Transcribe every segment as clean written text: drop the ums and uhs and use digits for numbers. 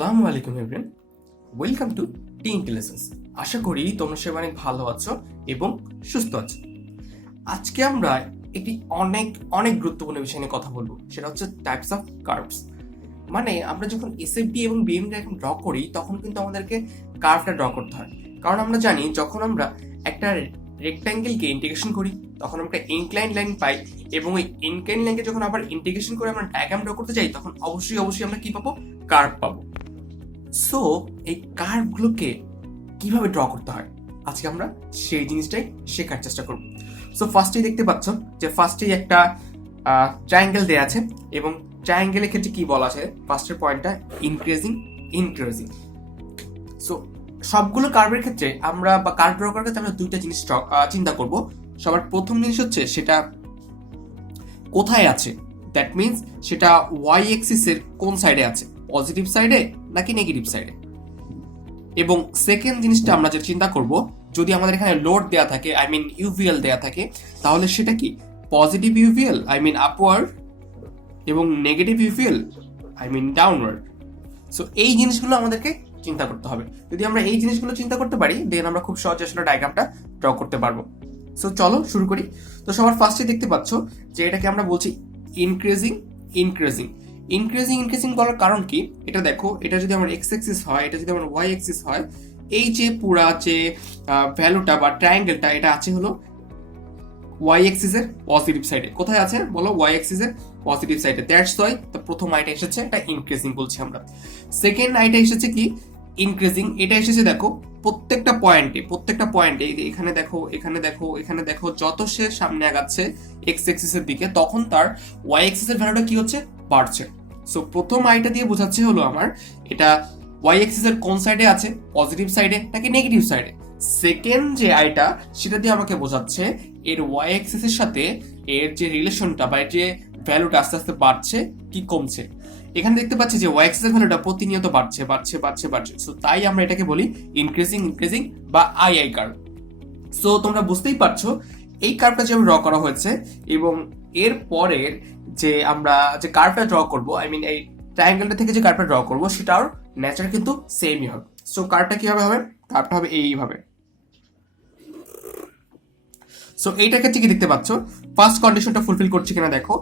আসসালামু আলাইকুম everyone, welcome to T Intelligence. আশা করি তোমরা সবাই অনেক ভালো আছো এবং সুস্থ আছো। আজকে আমরা একটি অনেক অনেক গুরুত্বপূর্ণ বিষয় নিয়ে কথা বলবো, সেটা হচ্ছে টাইপস অফ কার্ভস। মানে আমরা যখন এসএফডি এবং বিএম ডায়াগ্রাম ড্র করি তখন কিন্তু আমাদেরকে কার্ভটা ড্র করতে হয়, কারণ আমরা জানি যখন আমরা একটা রেক্ট্যাঙ্গেলকে ইন্টিগ্রেশন করি তখন আমরা একটা ইনক্লাইন লাইন পাই, এবং ওই ইনক্লাইন লাইনকে যখন আবার ইন্টিগ্রেশন করে আমরা ডায়াগ্রাম ড্র করতে যাই তখন অবশ্যই আমরা কি পাবো? কার্ভ পাবো। সো এই কার্ভগুলোকে কিভাবে ড্র করতে হয় আজকে আমরা সেই জিনিসটাই শেখার চেষ্টা করব। সো ফার্স্টেই দেখতে পাচ্ছ যে ফার্স্টেই একটা ট্রায়াঙ্গেল দেয়া আছে, এবং ট্রায়াঙ্গেলের ক্ষেত্রে কি বলা আছে, ফার্স্টের পয়েন্টটা ইনক্রিজিং। সো সবগুলো কার্ভের ক্ষেত্রে আমরা বা কার্ভ ড্র করার ক্ষেত্রে আমরা দুইটা জিনিস চিন্তা করব। সবার প্রথম জিনিস হচ্ছে সেটা কোথায় আছে, দ্যাট মিনস সেটা ওয়াই এক্সিসের কোন সাইডে আছে, পজিটিভ সাইডে নাকি নেগেটিভ সাইডে। এবং সেকেন্ড জিনিসটা আমরা যেটা চিন্তা করব, যদি আমাদের এখানে লোড দেয়া থাকে, আই মিন ইউভিএল দেয়া থাকে, তাহলে সেটা কি positive UVL, I mean upward, এবং negative UVL, I mean downward. So এই জিনিসগুলো আমাদেরকে চিন্তা করতে হবে। যদি আমরা এই জিনিসগুলো চিন্তা করতে পারি দেন আমরা খুব সহজে আসলে ডায়াগ্রামটা ড্র করতে পারবো। সো চলো শুরু করি। তো সবার ফার্স্টে দেখতে পাচ্ছ যে এটাকে আমরা বলছি ইনক্রিজিং বলার কারণ কি, এটা দেখো, এটা যদি আমার এক্স এক্সিস হয়, এটা যদি আমার ওয়াই এক্সিস হয়, এই যে পুরা যে ভ্যালুটা বা ট্রায়াঙ্গেলটা এটা আছে হলো ওয়াই এক্সিস এর পজিটিভ সাইডে। কোথায় আছে বলো? ওয়াই এক্সিস এর পজিটিভ সাইডে। দ্যাটস ওয়াই তো প্রথম আইটা এসেছে এটা ইনক্রিজিং বলছি আমরা। সেকেন্ড আইটা এসেছে কি ইনক্রিজিং, এটা এসেছে দেখো প্রত্যেকটা পয়েন্টে এখানে দেখো যত সে সামনে আগাচ্ছে এক্স এক্সিস এর দিকে তখন তার ওয়াই এক্সিস এর ভ্যালুটা কি হচ্ছে? বাড়ছে। সো প্রথম আইটা দিয়ে বোঝাচ্ছে হলো আমার এটা ওয়াই এক্সিস এর কোন সাইডে আছে, পজিটিভ সাইডে নাকি নেগেটিভ সাইডে। সেকেন্ড যে আইটা সেটা দিয়ে আমাকে বোঝাচ্ছে এর ওয়াই এক্সিস এর সাথে এর যে রিলেশনটা বা এর যে ভ্যালুটা আস্তে আস্তে বাড়ছে কি কমছে। এখানে দেখতে পাচ্ছি যে ওয়াই এক্সিস এর ভ্যালুটা প্রতিনিয়ত বাড়ছে। সো তাই আমরা এটাকে বলি ইনক্রিজিং বা আই কার্ভ। সো তোমরা বুঝতেই পারছো এই কার্ভটা যেভাবে ড্র করা হয়েছে, এবং এর পরের যে আমরা যে কার্ভটা ড্র করবো, আই মিন এই ট্রায়াঙ্গেলটা থেকে যে কার্ভটা ড্র করবো সেটার নেচার কিন্তু সেমই হবে। সো কার্ভটা কিভাবে হবে? কার্ভটা হবে এইভাবে। সো এইটার ক্ষেত্রে কি দেখতে পাচ্ছ, ফার্স্ট কন্ডিশনটা ফুলফিল করছে কিনা দেখো।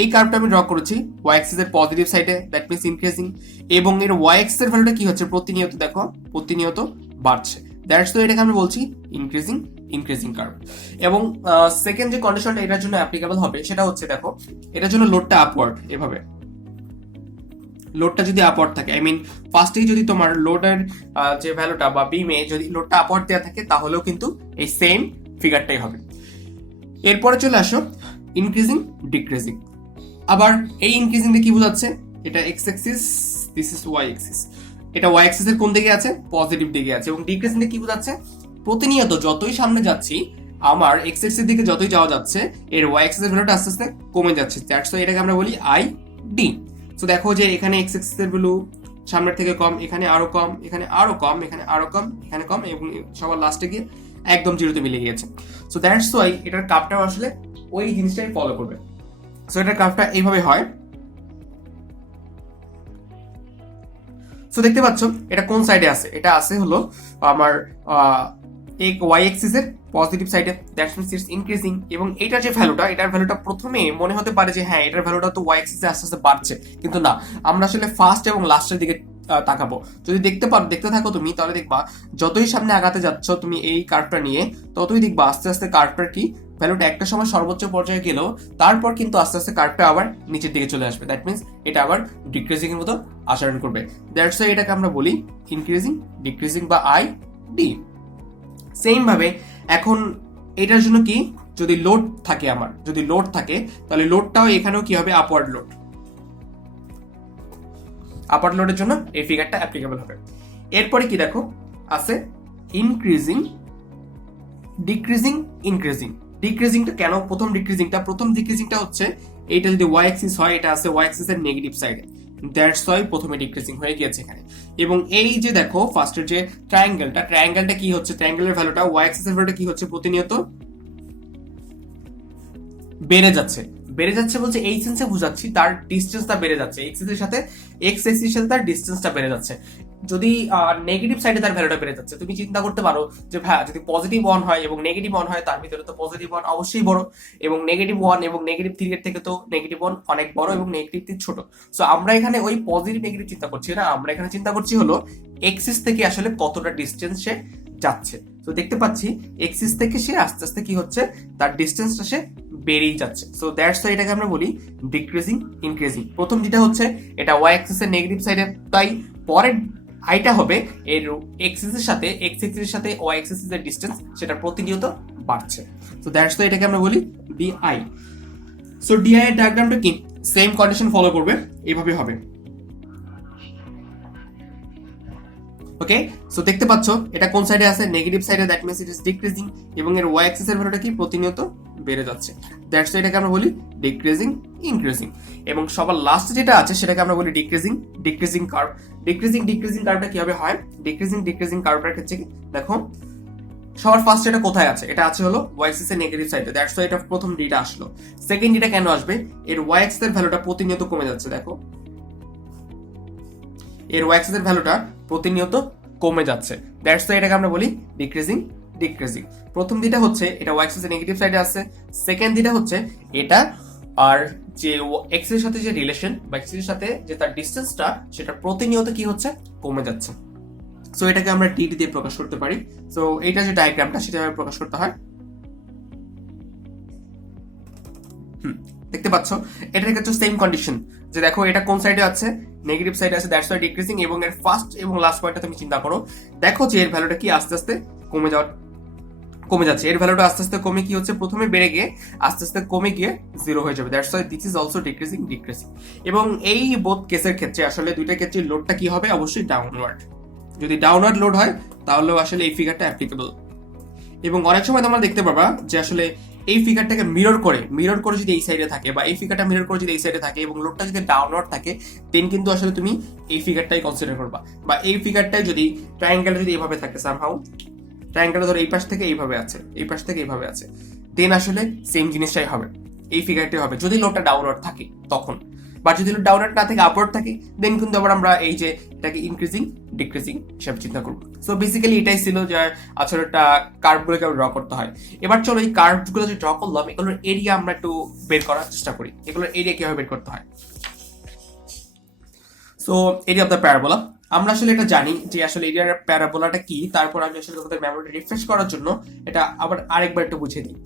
এই কার্ভটা আমি ড্র করেছি ওয়াই অ্যাক্সিস এর পজিটিভ সাইডে, দ্যাট মিন্স ইনক্রিজিং, এবং এর ওয়াই অ্যাক্সিস এর ভ্যালুটা কি হচ্ছে? প্রতিনিয়ত বাড়ছে। দ্যাটস তো এটাকে আমি বলছি ইনক্রিজিং কার্ভ। এবং সেকেন্ড যে কন্ডিশনটা এটার জন্য অ্যাপ্লিকেবল হবে সেটা হচ্ছে দেখো, এটার জন্য লোডটা আপওয়ার্ড, এভাবে লোডটা যদি আপওয়ার্ড থাকে, আই মিন ফার্স্টেই যদি তোমার লোডের যে ভ্যালুটা বা বিমে যদি লোডটা আপওয়ার্ড দেওয়া থাকে তাহলেও কিন্তু এই সেম ফিগারটাই হবে। এরপরে চলে আসো ডিক্রিজিং। আবার এই ইনক্রিজিং দিয়ে কি বোঝাচ্ছে? এটা x Axis, this is Y Axis. এটা ওয়াই অ্যাক্সিস এর কোন দিকে আছে? পজিটিভ দিকে আছে। এবং ডিক্রিজিং দিয়ে কি বোঝাচ্ছে? প্রতিনিয়ত যতই সামনে যাচ্ছি আমার এক্স অ্যাক্সিস দিকে যতই যাওয়া যাচ্ছে এর ওয়াই অ্যাক্সিস এর ভ্যালুটা আস্তে আস্তে কমে যাচ্ছে। দ্যাটস ওয়াই এটাকে আমরা বলি আই ডি। সো দেখো যে এখানে এক্স অ্যাক্সিস এর ভ্যালু সামনের থেকে কম, এখানে আরো কম, এখানে আরো কম, এখানে কম, এবং সবার লাস্টে গিয়ে একদম জিরোতে মিলে গিয়েছে। সো দ্যাটস ওয়াই এটার কার্ভটাও আসলে ওই জিনিসটাই ফলো করবে। সো এটার কার্ভটা এইভাবে হয়। সো দেখতে পাচ্ছ এটা কোন সাইডে আছে? এটা আছে হলো আমার ওয়াই এক্সিস এর পজিটিভ সাইডে, দ্যাটস মিন্স ইটস ইনক্রিজিং। এবং এটার যে ভ্যালুটা, এটার ভ্যালুটা প্রথমে মনে হতে পারে যে হ্যাঁ এটার ভ্যালুটা তো ওয়াই এক্সিসে আস্তে আস্তে বাড়ছে, কিন্তু না, আমরা আসলে ফার্স্ট এবং লাস্টের দিকে তাকাবো। যদি দেখতে থাকো তুমি, তাহলে দেখবা যতই সামনে আগাতে যাচ্ছ তুমি এই কার্ভটা নিয়ে, ততই দেখবা আস্তে আস্তে কার্ভটার কি ভ্যালুটা একটা সময় সর্বোচ্চ পর্যায়ে গেলেও তারপর কিন্তু আস্তে আস্তে কার্ভটা আবার নিচের দিকে চলে আসবে। দ্যাট মিন্স এটা আবার ডিক্রিজিং এর মতো আচরণ করবে। দ্যাটস ওয়াই এটাকে আমরা বলি ডিক্রিজিং বা আই ডি। সেম ভাবে এখন এটার জন্য কি, যদি লোড থাকে তাহলে লোডটাও এখানেও কি হবে? আপওয়ার্ড লোডের জন্য এই ফিগারটা অ্যাপ্লিকেবল হবে। এরপরে কি দেখো আছে ডিক্রিজিংটা কেন? প্রথম ডিক্রিজিংটা হচ্ছে এটা যদি ওয়াই অ্যাক্সিস হয়, এটা আছে ওয়াই অ্যাক্সিস এর নেগেটিভ সাইডে, দ্যাটস ওয়াই প্রথমে ডিক্রিজিং হয়ে গিয়েছে এখানে। এবং এই যে দেখো ফার্স্টের যে ট্রায়াঙ্গেলটা কি হচ্ছে? ট্রায়াঙ্গেলের ভ্যালুটা ওয়াই অ্যাক্সিস এর ভ্যালুটা কি হচ্ছে? প্রতিনিয়ত বেড়ে বেড়ে যাচ্ছে বলছে এই সেন্সে বুঝাচ্ছি তার ডিস্টেন্সটা বেড়ে যাচ্ছে, এক্সিস এর সাথে এক্স এক্সিস সাথে তার ডিস্টেন্সটা বেড়ে যাচ্ছে। যদি নেগেটিভ সাইডে তার ভ্যালুটা বেড়ে যাচ্ছে, তুমি চিন্তা করতে পারো যে ভাই যদি পজিটিভ 1 হয় এবং নেগেটিভ 1 হয়, তার ভিতরে তো পজিটিভ 1 অবশ্যই বড়, এবং নেগেটিভ 1 এবং নেগেটিভ 3 এর থেকে তো নেগেটিভ 1 অনেক বড় এবং নেগেটিভ 3 ছোট। সো আমরা এখানে ওই পজিটিভ নেগেটিভ চিন্তা করছি না, আমরা এখানে চিন্তা করছি হলো এক্সিস থেকে আসলে কতটা ডিস্টেন্স সে যাচ্ছে। তো দেখতে পাচ্ছি এক্সিস থেকে সে আস্তে আস্তে কি হচ্ছে, তার ডিস্টেন্সটা সে বেড়েই যাচ্ছে। সো দ্যাটস ওয়াই এটাকে আমরা বলি ডিক্রিজিং ইনক্রিজিং। প্রথম যেটা হচ্ছে এটা ওয়াই অ্যাক্সিস এর নেগেটিভ সাইডে, তাই পরের আইটা হবে এর এক্সিস এর সাথে এক্স এক্সিস এর সাথে ওয়াই অ্যাক্সিস এর ডিসটেন্স সেটা প্রতিনিয়ত বাড়ছে। সো দ্যাটস ওয়াই এটাকে আমরা বলি ডিআই। সো ডিআই এর ডায়াগ্রামটা কি, সেম কন্ডিশন ফলো করবে, এইভাবে হবে। ওকে, সো দেখতে পাচ্ছ এটা কোন সাইডে আছে, নেগেটিভ সাইডে, that means it is decreasing, এবং এর ওয়াই অ্যাক্সিস এর ভ্যালুটা কি প্রতিনিয়ত বেড়ে যাচ্ছে। দ্যাটস ওয়াই এটাকে আমরা বলি ডিক্রিজিং ইনক্রিজিং। এবং সবার লাস্ট যেটা আছে সেটাকে আমরা বলি ডিক্রিজিং ডিক্রিজিং কার্ভ। ডিক্রিজিং কার্ভটা কিভাবে হয়, ডিক্রিজিং কার্ভটার ক্ষেত্রে কি দেখো, সবার ফার্স্ট এটা কোথায় আছে, এটা আছে হলো ওয়াই অ্যাক্সিস এর নেগেটিভ সাইডে, দ্যাটস ওয়াই এটা প্রথম ডিটা আসলো। সেকেন্ড ডিটা কেন আসবে, এর ওয়াই অ্যাক্সিস এর ভ্যালুটা প্রতিনিয়ত কমে যাচ্ছে, দেখো এর ওয়াই অ্যাক্সিস এর ভ্যালুটা প্রতিনিয়ত কমে যাচ্ছে, দ্যাটস ওয়াই এটাকে আমরা বলি ডিক্রিজিং। প্রথম দিটা হচ্ছে এটা ওয়াই অ্যাক্সিস এর নেগেটিভ সাইডে আছে, সেকেন্ড দিটা হচ্ছে এটা আর যে এক্স এর সাথে যে রিলেশন বা এক্স এর সাথে যে তার ডিসটেন্সটা সেটা প্রতিনিয়ত কি হচ্ছে, কমে যাচ্ছে। সো এটাকে আমরা ডি দিয়ে প্রকাশ করতে পারি। সো এটা যে ডায়াগ্রামটা সেটা প্রকাশ করতে হয়, দেখতে পাচ্ছ এটার ক্ষেত্রে সেম কন্ডিশন, যে দেখো এটা কোন সাইডে আছে, নেগেটিভ সাইডে আছে, দ্যাটস ওয়াই ডিক্রিজিং। এবং এর ফার্স্ট এবং লাস্ট পয়েন্টটা তুমি চিন্তা করো, দেখো যে এর ভ্যালুটা কি আস্তে আস্তে কমে যাচ্ছে, এর ভ্যালুটা আস্তে আস্তে কমে কি হচ্ছে, প্রথমে বেড়ে গিয়ে আস্তে আস্তে কমে গিয়ে জিরো হয়ে যাবে, that's why this is also decreasing. এবং এই বোথ কেসের ক্ষেত্রে আসলে দুইটা ক্ষেত্রে লোডটা কি হবে, অবশ্যই ডাউনওয়ার্ড। যদি ডাউনওয়ার্ড লোড হয় তাহলেও আসলে এই ফিগারটা অ্যাপ্লিকেবল। এবং অনেক সময় তোমরা দেখতে পাবা যে আসলে এই ফিগারটাকে মিরর করে যদি এই সাইডে থাকে, বা এই ফিগারটা মিরর করে যদি এই সাইডে থাকে এবং লোডটা যদি ডাউনওয়ার্ড থাকে, দেন কিন্তু আসলে তুমি এই ফিগারটাই কনসিডার করবা। বা এই ফিগারটাই যদি ট্রায়াঙ্গেল যদি এইভাবে থাকে, সামহাউ ট্রায়াঙ্গেলটা ধরো এই পাশ থেকে এইভাবে আছে, এই পাশ থেকে এইভাবে আছে, দেন আসলে সেম জিনিসটাই হবে, এই ফিগারটাই হবে যদি লোডটা ডাউনওয়ার্ড থাকে তখন। বা যদি লোড ডাউনওয়ার্ড না থাকে, আপওয়ার্ড থাকে, দেন কিন্তু আবার আমরা এই যে এটাকে ইনক্রিজিং ডিক্রিজিং হিসাবে চিন্তা করবো। সো বেসিক্যালি এটাই ছিল যে আসলে একটা কার্ভগুলোকে ড্র করতে হয়। এবার চলো এই কার্ভগুলো যে ড্র করলাম এগুলোর এরিয়া আমরা একটু বের করার চেষ্টা করি, এগুলোর এরিয়া কিভাবে বের করতে হয়। So area of the parabola, আমরা আসলে এটা জানি যে আসলে এরিয়ার প্যারাবোলাটা কি, তারপর আমি আসলে তোমাদের মেমোরি রিফ্রেশ করার জন্য এটা আবার আরেকবার একটু বুঝিয়ে দিই।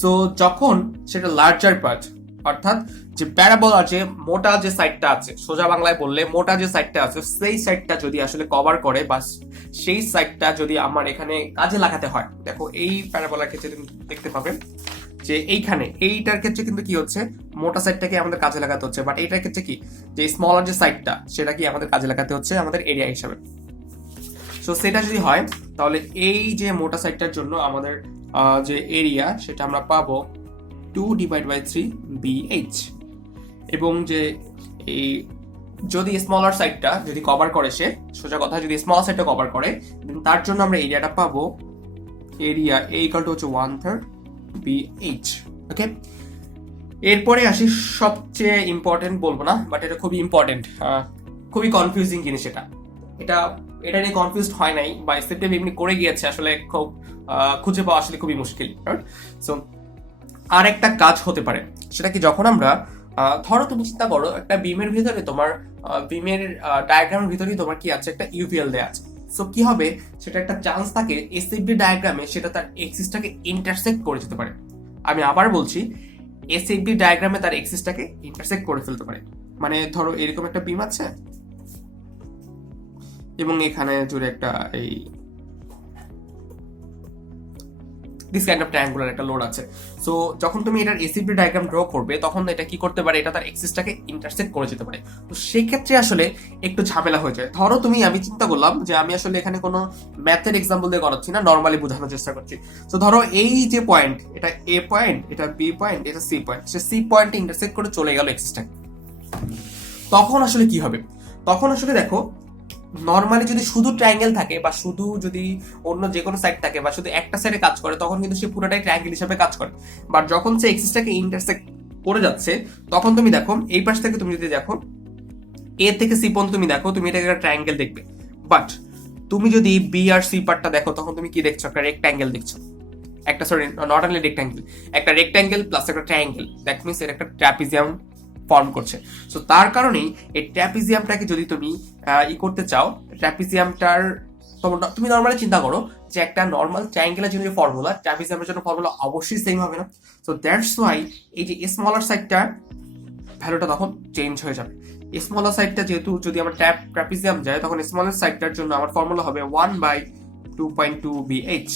সো যখন সেটা লার্জার পার্ট, অর্থাৎ যে প্যারাবোলার যে মোটা যে সাইডটা আছে, সোজা বাংলায় বললে মোটা যে সাইডটা আছে, সেই সাইডটা যদি আসলে কভার করে বা সেই সাইডটা যদি আমার এখানে কাজে লাগাতে হয়, দেখো এই প্যারাবোলার ক্ষেত্রে তুমি দেখতে পাবে যে এইখানে এইটার ক্ষেত্রে কিন্তু কি হচ্ছে, মোটা সাইডটাকে আমাদের কাজে লাগাতে হচ্ছে, বাট এইটার ক্ষেত্রে কি যে স্মলার যে সাইডটা সেটা কি আমাদের কাজে লাগাতে হচ্ছে আমাদের এরিয়া হিসাবে। সো সেটা যদি হয় তাহলে এই যে মোটা সাইডটার জন্য আমাদের যে এরিয়া সেটা আমরা পাবো 2/3 BH। এবং যে এই যদি স্মলার সাইডটা যদি কভার করে, সে সোজা কথা যদি স্মল সাইডটা কভার করে, তার জন্য আমরা এরিয়াটা পাবো, এরিয়া ইকুয়াল টু হচ্ছে 1/3 BH। ওকে, এরপরে আসি সবচেয়ে ইম্পর্টেন্ট, বলবো না বাট এটা খুবই ইম্পর্টেন্ট, খুবই কনফিউজিং জিনিস। এটা নিয়ে কনফিউজড হয় নাই বা স্টেপ এমনি করে গিয়েছে, আসলে খুব খুঁজে পাওয়া আসলে খুবই মুশকিল। সো আর একটা কাজ হতে পারে, সেটা কি যখন আমরা ধরো তুমি চিন্তা করো একটা বিমের ভিতরে তোমার বিমের ডায়াগ্রামের ভিতরেই তোমার কি আছে, একটা ইউভিএল দেয়া আছে। সো কি হবে, সেটা একটা চান্স থাকে এসএফডি ডায়াগ্রামে সেটা তার এক্সিসটাকে ইন্টারসেক্ট করে যেতে পারে। আমি আবার বলছি, এসএফডি ডায়াগ্রামে তার এক্সিসটাকে ইন্টারসেক্ট করে ফেলতে পারে। মানে ধরো এরকম একটা বিম আছে এবং এখানে জুড়ে একটা এই দিস কাইন্ড অফ ট্রায়াঙ্গুলার একটা লোড আছে। সো যখন তুমি এটার এসিপি ডায়াগ্রাম ড্র করবে তখন এটা কি করতে পারে, এটা তার এক্সিসটাকে ইন্টারসেক্ট করে যেতে পারে। তো সেই ক্ষেত্রে আসলে একটু ঝামেলা হয়ে যায়। ধরো আমি চিন্তা করলাম যে আমি আসলে এখানে কোনো ম্যাথের এক্সাম্পল দিয়ে করাচ্ছি না, নর্মালি বোঝানোর চেষ্টা করছি। তো ধরো এই যে পয়েন্ট, এটা এ পয়েন্ট, এটা বি পয়েন্ট, এটা সি পয়েন্ট, সে সি পয়েন্টে ইন্টারসেক্ট করে চলে গেল এক্সিসটাকে। তখন আসলে কি হবে, তখন আসলে দেখো নর্মালি যদি শুধু ট্রায়াঙ্গেল থাকে বা শুধু যদি অন্য যে কোনো সাইড থাকে বা শুধু একটা সাইডে কাজ করে, তখন কিন্তু সে পুরোটাই ট্রায়াঙ্গেল হিসেবে কাজ করে। বাট যখন সে এক্সিসটাকে ইন্টারসেক্ট করে যাচ্ছে, তখন তুমি দেখো এই পাশ থেকে তুমি যদি দেখো এ থেকে সি পর্যন্ত তুমি দেখো, তুমি এটাকে একটা ট্রায়াঙ্গেল দেখবে। বাট তুমি যদি বি আর সি পার্টটা দেখো, তখন তুমি কি দেখছো? একটা রেক্ট্যাঙ্গেল দেখছো। একটা, সরি, নট অনলি রেক্ট্যাঙ্গেল, একটা রেক্ট্যাঙ্গেল প্লাস একটা ট্রায়াঙ্গেল, দ্যাট মিনস এটা একটা ট্র্যাপিজিয়াম ফর্ম করছে। সো তার কারণেই এই ট্র্যাপিজিয়ামটাকে যদি তুমি করতে চাও, ট্র্যাপিজিয়ামটার তুমি নর্মালি চিন্তা করো যে একটা নর্মাল ট্রায়াঙ্গেলের জন্য যে ফর্মুলা, ট্র্যাপিজিয়ামের জন্য ফর্মুলা অবশ্যই সেম হবে না। সো দ্যাটস ওয়াই এই যে স্মলার সাইডটার ভ্যালুটা তখন চেঞ্জ হয়ে যাবে। স্মলার সাইডটা যেহেতু যদি আমার ট্র্যাপিজিয়াম যায়, তখন স্মলার সাইডটার জন্য আমার ফর্মুলা হবে 1/2.2 BH,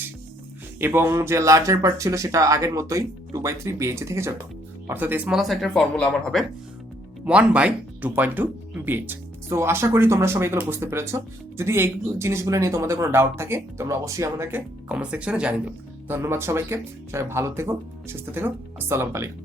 এবং যে লার্জার পার্ট ছিল সেটা আগের মতোই 2/3 BH থেকে যাবে। অর্থাৎ স্মলার সাইডটার ফর্মুলা আমার হবে 1/2.2 BH। সো আশা করি তোমরা সবাই এগুলো বুঝতে পেরেছো। যদি এই জিনিসগুলো নিয়ে তোমাদের কোনো ডাউট থাকে, তোমরা অবশ্যই আমাদেরকে কমেন্ট সেকশনে জানিয়ে দেবে। ধন্যবাদ সবাইকে, সবাই ভালো থেকো, সুস্থ থেকো, আসসালামু আলাইকুম।